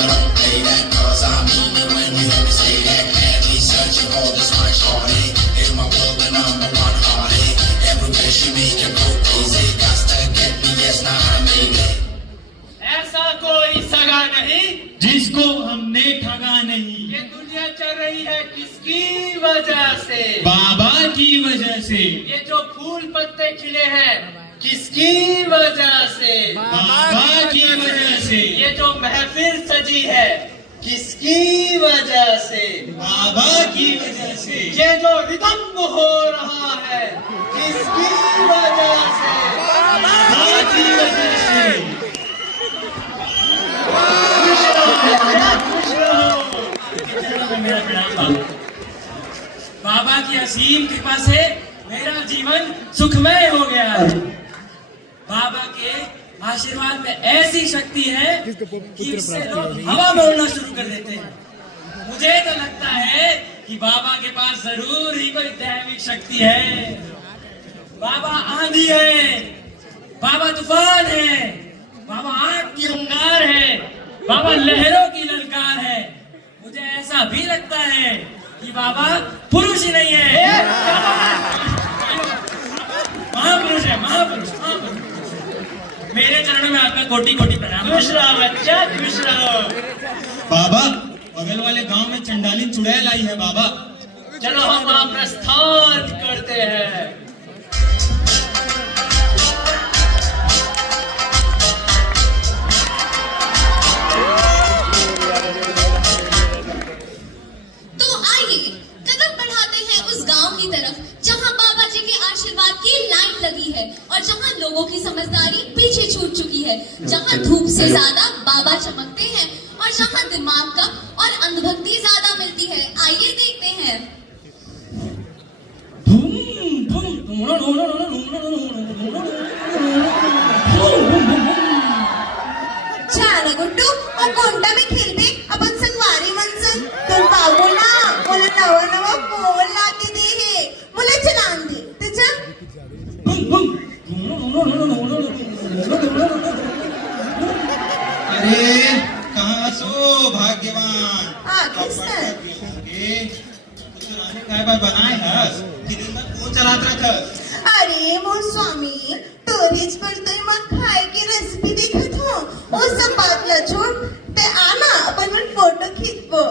I don't play that, cause I mean it when you hear me say that. Madly searching for this one shorty, in my world the number one hearty. Everywhere she make it go crazy, got to get me, yes, now I made it. ऐसा कोई सगा नहीं जिसको हमने ठगा नहीं। ये दुनिया चल रही है किसकी वजह से? बाबा की वजह से। ये जो फूल पत्ते खिले हैं किसकी वजह से? बाबा की वजह से। ये जो महफिल सजी है किसकी वजह से? बाबा की वजह से। ये जो रिदम हो रहा है किसकी वजह से? बाबा की वजह से। खुश रहो खुश रहो। मेरा प्रणाम बाबा। बाबा की असीम कृपा से मेरा जीवन सुखमय हो गया है। बाबा के आशीर्वाद में ऐसी शक्ति है कि इससे लोग हवा में उड़ना शुरू कर देते हैं। मुझे तो लगता है कि बाबा के पास जरूर ही कोई दैविक शक्ति है। बाबा आंधी है, बाबा तूफान है, बाबा आग की अंगार है, बाबा लहरों की ललकार है। मुझे ऐसा भी लगता है कि बाबा पुरुष ही नहीं है, महापुरुष है, महापुरुष। मेरे चरणों में आपका कोटि कोटि प्रणाम। खुश रहो बच्चा खुश रहो। बाबा बगल वाले गांव में चंडालिन चुड़ैल आई है बाबा। चलो हम वहां प्रस्थान करते हैं। तो आइए कदम बढ़ाते हैं उस गांव की तरफ जहां बाबा जी के आशीर्वाद की लाइन लगी है और जहां लोगों की समझदारी पीछे छूट चुकी है, जहां धूप से ज्यादा बाबा चमकते हैं और जहां दिमाग का और अंधभक्ति ज्यादा मिलती है। आइए देखते हैं। छाना गुड्डू और कोणता भी खेळते आपण संगवारी माणसं तर बाबू ना मला नवा नवा फोन लाके दे हे मुले चलान दे त्याच्या अरे कहाँ सो भाग्यवान किसने काय बार बनाए हस कि दिन भर फोन चलात रहत। अरे मोर स्वामी तोरीच पर तो मग खाए की रेसिपी देखत हो ओ सब बात ला छोड़ ते आना अपन मन फोटो खींचबो।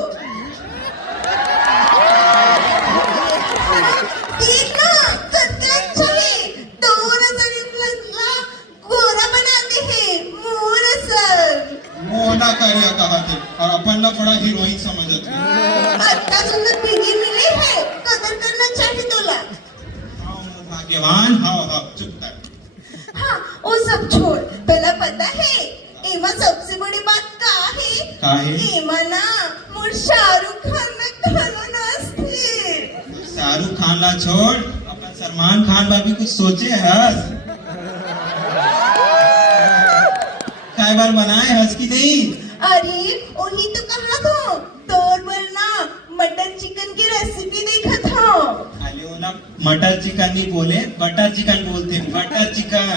देख ना कितना अच्छा है, 2000 इंफ्लुएंसर गोरा बनाते हैं मोर सर। मोना करिया कहा थे और अपन ना बड़ा हीरोइन समझत है। इतना सुंदर बीवी मिले है, कदर करना चाहिए तोला। भाग्यवान हाँ हाँ चुप कर। हाँ वो सब छोड़, पहला पता है एमा सबसे बड़ी बात का है एमा ना मोर शाहरुख खान में खाना नास्ते। शाहरुख खान ला छोड़ अपन सलमान खान बा भी कुछ सोचे हस। काय बार बनाए हस की नहीं। अरे उन्हीं तो कहा था तोर बोलना मटन चिकन की रेसिपी देखा था। अरे वो ना मटर चिकन नहीं बोले बटर चिकन बोलते बटर चिकन।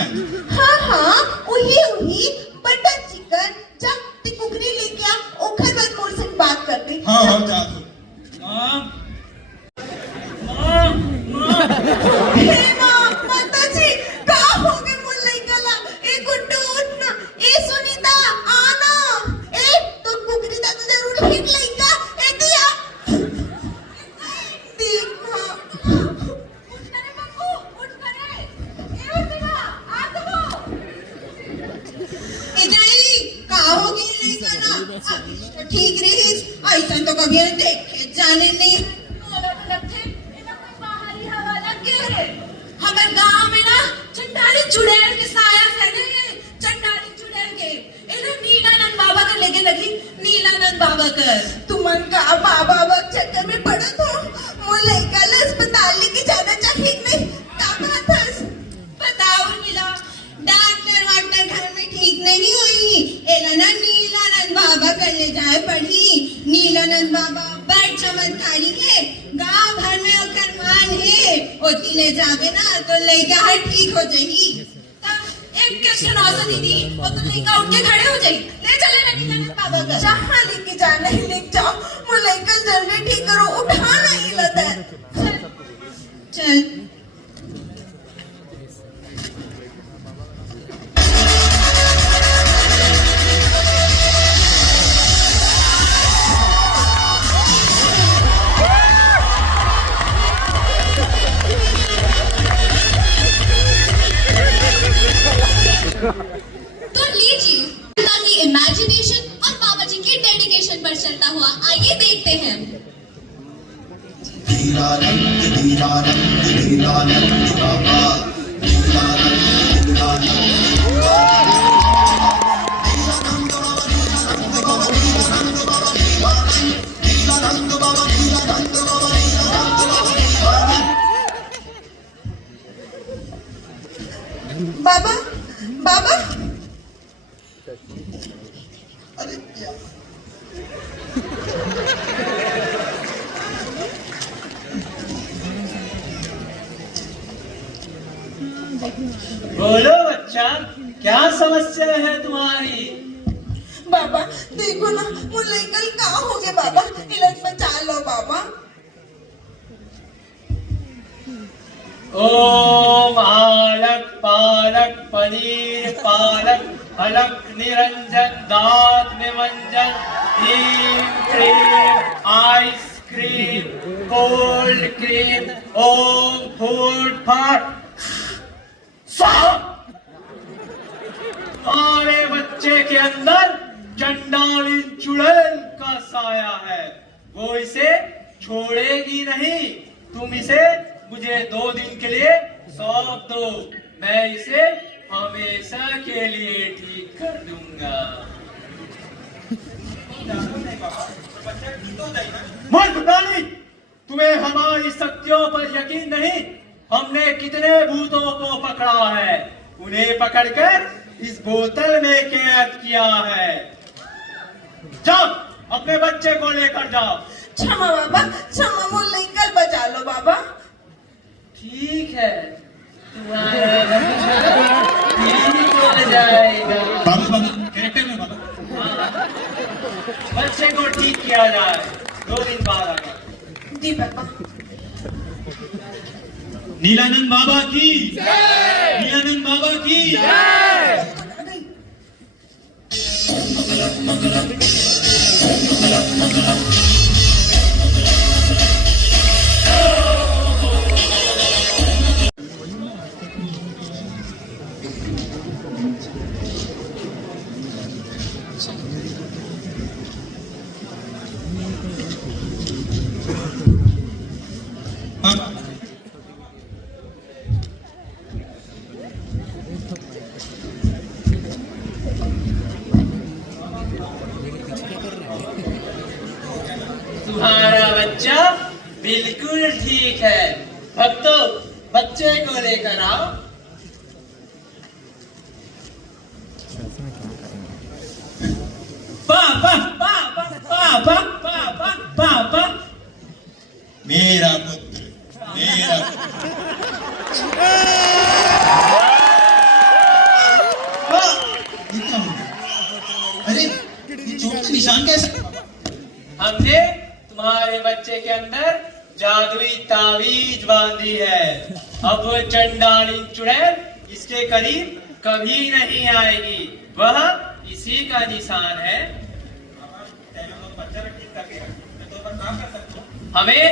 हाँ हाँ वही बटर चिकन जब ते कुकरी लेके आ ओखर बाद मोर से बात करते। हाँ हाँ जा तू। हे माँ माताजी का हो गए मोर लइका ए गुड्डू उठना ए सुनीता आना ए तो कुकरी दा तो जरूर हिट लइका ए दिया देख माँ उठ करे बब्बू उठ करे ए उठ बेटा आ तो ए जाई का हो गई लइका ना ठीक रही ऐसा तो कभी देखे जाने नहीं हमारे गांव में ना चंडाली चुड़ैल के साया फैले हैं, चंडाली चुड़ैल के इधर नीलानंद बाबा कर लेके लगी नीलानंद बाबा कर। तुमन का बाबा चक्कर में पड़ा तो मोले कल अस्पताल लेके जाना चाहिए नहीं का बात है। बताओ मिला डॉक्टर घर में ठीक नहीं हुई एला ना नीलानंद बाबा कर ले जाए पड़ी। नीलानंद बाबा बड़ चमत्कारी है, गांव भर में ओकर मान है। ओती ले जावे ना तो लइका हर ठीक हो जाएगी। एक क्वेश्चन और दीदी वो तो लइका उठ के खड़े हो जाएगी। ले चले ना नीलानंद जहाँ लेके जाना है लेके जाओ, मुझे कल जल्दी ठीक करो, उठाना ही लता है। चल तो लीजिए पिता की इमेजिनेशन और बाबा जी के डेडिकेशन पर चलता हुआ आइए देखते हैं। धीरानंद धीरानंद धीरानंद बाबा धीरानंद धीरानंद बाबा बाबा अरे क्या बोलो बच्चा, क्या समस्या है तुम्हारी? बाबा देखो ना, मुझे कल कहाँ हो गए बाबा, इलाज बचा लो बाबा। ओम आलक पालक पनीर पालक अलक निरंजन दांत निमंजन cream cream ice cream cold cream ओम फूड फाट तुम्हारे बच्चे के अंदर चंडाली चुड़ैल का साया है, वो इसे छोड़ेगी नहीं। तुम इसे मुझे 2 दिन के लिए सौंप दो, मैं इसे हमेशा के लिए ठीक कर दूंगा। मूर्ख प्राणी, तुम्हें हमारी शक्तियों पर यकीन नहीं? हमने कितने भूतों को पकड़ा है, उन्हें पकड़कर इस बोतल में कैद किया है। जाओ अपने बच्चे को लेकर जाओ। क्षमा बाबा, क्षमा, मुझे कल बचा लो बाबा। ठीक है, तुम्हारा ठीक हो जाएगा। बाबा कैरेक्टर में बाबा। हाँ, बच्चे को ठीक किया जाए, 2 दिन बाद आएगा। जी बाबा। नीलानंद बाबा की नीलानंद बाबा की तुम्हारा बच्चा बिल्कुल ठीक है। अब तो बच्चे को लेकर आओ। पापा पापा पापा पापा पापा मेरा पुत्र मेरा पुत्र। ये क्या हो गया? अरे ये चोट के निशान कैसे? हमने तुम्हारे बच्चे के अंदर जादुई तावीज बांधी है। अब वो चंडाली चुड़ैल इसके करीब कभी नहीं आएगी, वह इसी का निशान है। हमें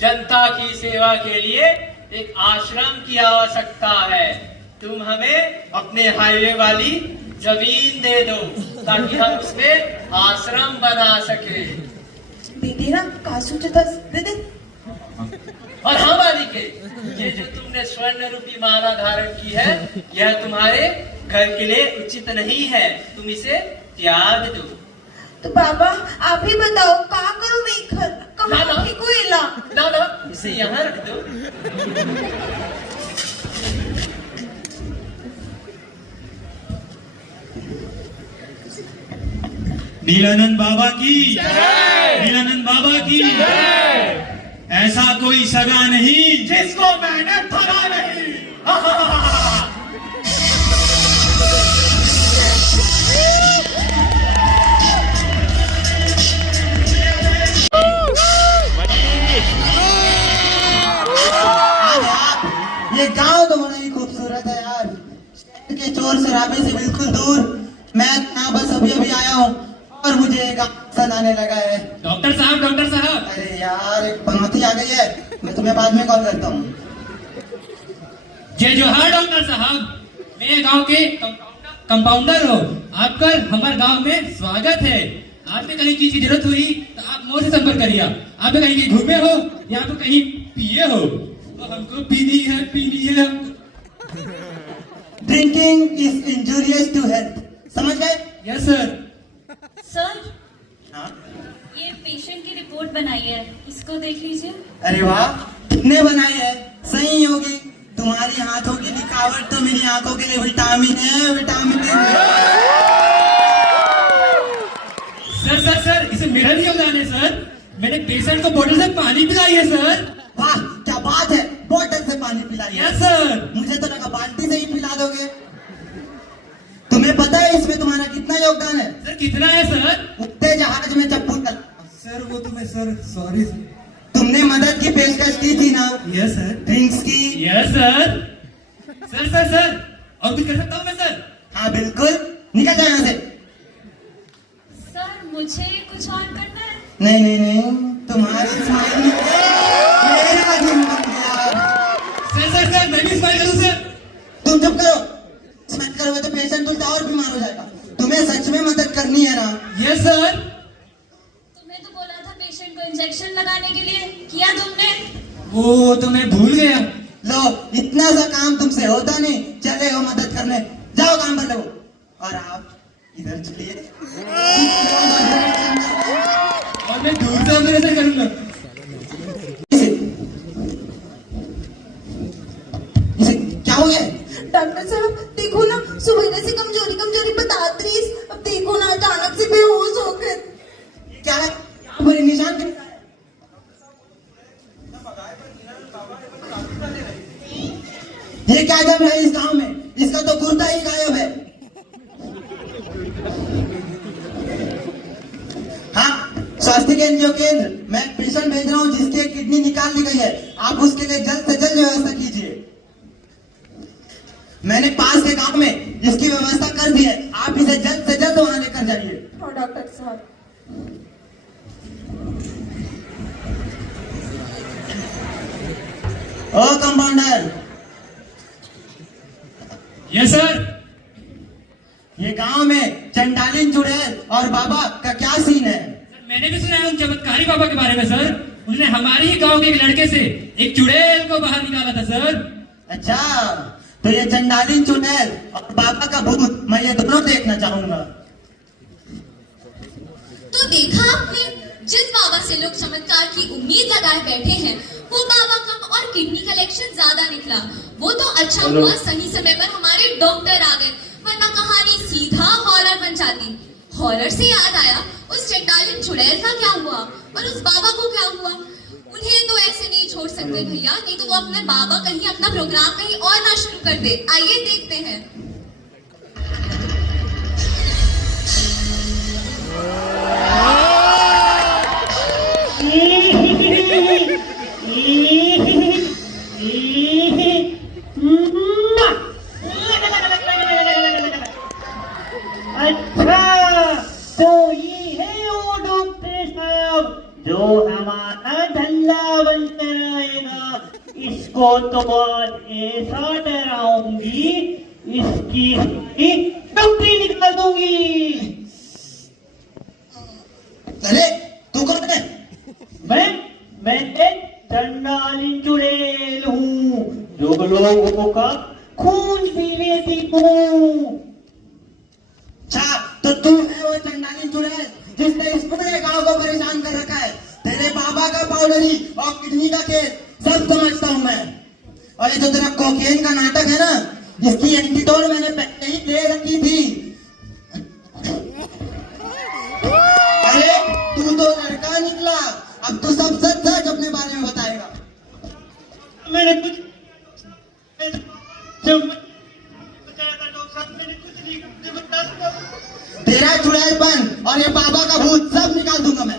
जनता की सेवा के लिए एक आश्रम की आवश्यकता है। तुम हमें अपने हाईवे वाली जमीन दे दो ताकि हम उसमें आश्रम बना सके। दीदी ना कासू चता दे दे। और हाँ मालिक, ये जो तुमने स्वर्ण रूपी माला धारण की है, यह तुम्हारे घर के लिए उचित नहीं है, तुम इसे त्याग दो। तो बाबा आप ही बताओ क्या करूं मैं, घर ना, ना। कहाँ को इला? ना ना, इसे यहाँ रख दो। नीलानंद बाबा की नीलानंद बाबा की ऐसा कोई सगा नहीं जिसको मैंने ठगा नहीं। सुगंध आने लगा है। डॉक्टर साहब अरे यार एक पनौती आ गई है, मैं तुम्हें बाद में कॉल करता हूँ। जय जोहार डॉक्टर साहब, मैं गांव के कंपाउंडर हो। आपका हमारे गांव में स्वागत है। आपको कहीं चीज की जरूरत हुई तो आप मुझसे संपर्क करिए। आप कहीं घूमे हो या तो कहीं पिए हो तो हमको पीनी है हमको। Drinking is injurious to health, समझ गए? Yes sir. सर, हाँ? ये पेशेंट की रिपोर्ट बनाई है, इसको देख लीजिए। अरे वाह, कितने बनाई है, सही होगी। तुम्हारी हाथों की लिखावट तो मेरी आंखों के लिए विटामिन है, विटामिन सर इसे मेरा नहीं योगदान है सर। मैंने पेशेंट को बोतल से पानी पिलाई है सर। वाह क्या बात है, बोतल से पानी पिलाई है। Yes sir. मुझे तो लगा बाल्टी से ही पिला दोगे। तुम्हें पता है इसमें तुम्हारा कितना योगदान है? सर कितना है सर? उड़ते जहाज में चप्पू तक। सर वो तो मैं सर सॉरी। तुमने मदद की पेशकश की थी ना? Yes sir. ड्रिंक्स की? Yes sir. सर और कुछ कर सकता हूँ मैं सर? हाँ बिल्कुल, निकल जाओ यहाँ से। सर, मुझे कुछ और करना है? नहीं, तुम्हारी स्माइल मेरा दिन बन गया। सर मैं भी स्माइल करूँ सर? तुम चुप करो, स्माइल करोगे तो पेशेंट उल्टा और बीमार हो जाएगा। तुम्हें सच में मदद करनी है ना? Yes sir. तुमने तो बोला था पेशेंट को इंजेक्शन लगाने के लिए, किया तुमने? वो तो मैं भूल गया। लो, इतना सा काम तुमसे होता नहीं, चले हो मदद करने, जाओ काम कर लो। और आप इधर चलिए। और मैं दूर से ऑपरेशन करूंगा। इसे क्या हो गया? डॉक्टर साहब देखो ना, सुबह से कमजोरी बता रही है। अब देखो ना, अचानक से बेहोश हो गए। क्या है? यहाँ पर निशान क्या? ये क्या कर रहा है इस गांव में? इसका तो गुर्दा ही गायब है। हाँ, स्वास्थ्य केंद्र मैं एक पेशेंट भेज रहा हूँ जिसकी एक किडनी निकाल ली गई है। आप उसके लिए जल्द से जल्द व्यवस्था कीजिए। मैंने पास के गांव में इसकी व्यवस्था कर दी है, आप इसे जल्द से जल्द वहां लेकर जाइए। हाँ डॉक्टर साहब। ओ कंपाउंडर। Yes sir. ये गांव में चंडालिन चुड़ैल और बाबा का क्या सीन है? मैंने भी सुना है उन चमत्कारी बाबा के बारे में सर। उन्होंने हमारे ही गांव के एक लड़के से एक चुड़ैल को बाहर निकाला था सर। अच्छा, तो ये चंडालिन चुड़ैल और बाबा का भूत, मैं ये दोनों देखना चाहूंगा। तो देखा आपने, जिस बाबा से लोग चमत्कार की उम्मीद लगाए बैठे हैं, वो बाबा कम और किडनी कलेक्शन ज्यादा निकला। वो तो अच्छा हुआ सही समय पर हमारे डॉक्टर आ गए, वरना कहानी सीधा हॉरर बन जाती। हॉरर से याद आया, उस चंडालिन चुड़ैल का क्या हुआ और उस बाबा को क्या हुआ? उन्हें तो ऐसे नहीं छोड़ सकते भैया, नहीं तो वो अपने बाबा कहीं अपना प्रोग्राम कहीं और ना शुरू कर दे। आइए देखते हैं। अच्छा, तो ये है वो डॉक्टर साहब जो हमारा धंधा बंद कराएगा। इसको तो आज ऐसा डराऊंगी, इसकी डॉक्टरी निकाल दूंगी। अरे तू कौन है? मैं एक चंडालिन चुड़ैल हूँ, जो लोगों का खून पीने की हूँ। अच्छा, तो तू है वो चंडालिन चुड़ैल जिसने इस पूरे गांव को परेशान कर रखा है। तेरे बाबा का पाउडरी और किडनी का केस सब समझता हूँ मैं। और ये जो तेरा कोकेन का नाटक है ना, इसकी एंटीडोट मैंने पहले ही ले रखी थी। अरे तू तो लड़का निकला, अब तू सब सच सच अपने बारे में बताएगा। मैंने कुछ तेरा चुड़ैलपन और ये बाबा का भूत सब निकाल दूंगा मैं।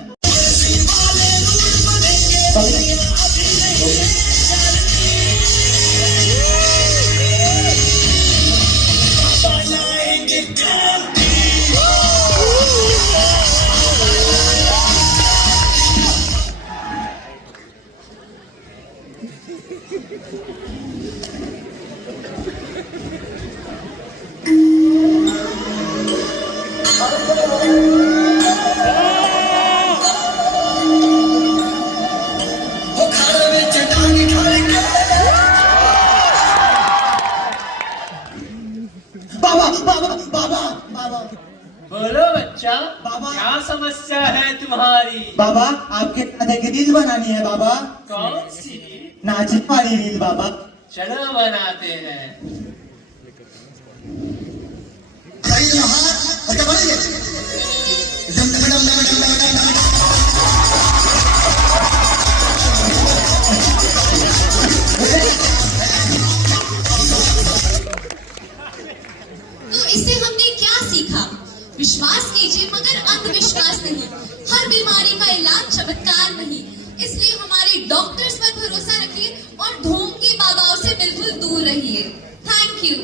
बीमारी। बाबा आपके दादा की रील बनानी है बाबा। कौन सी? नाचने वाली रील बाबा। चलो बनाते हैं। तो इससे हमने क्या सीखा? विश्वास कीजिए मगर अंधविश्वास नहीं। हर बीमारी का इलाज चमत्कार नहीं। इसलिए हमारे डॉक्टर्स पर भरोसा रखिए और ढोंग की बाबाओं से बिल्कुल दूर रहिए। Thank you.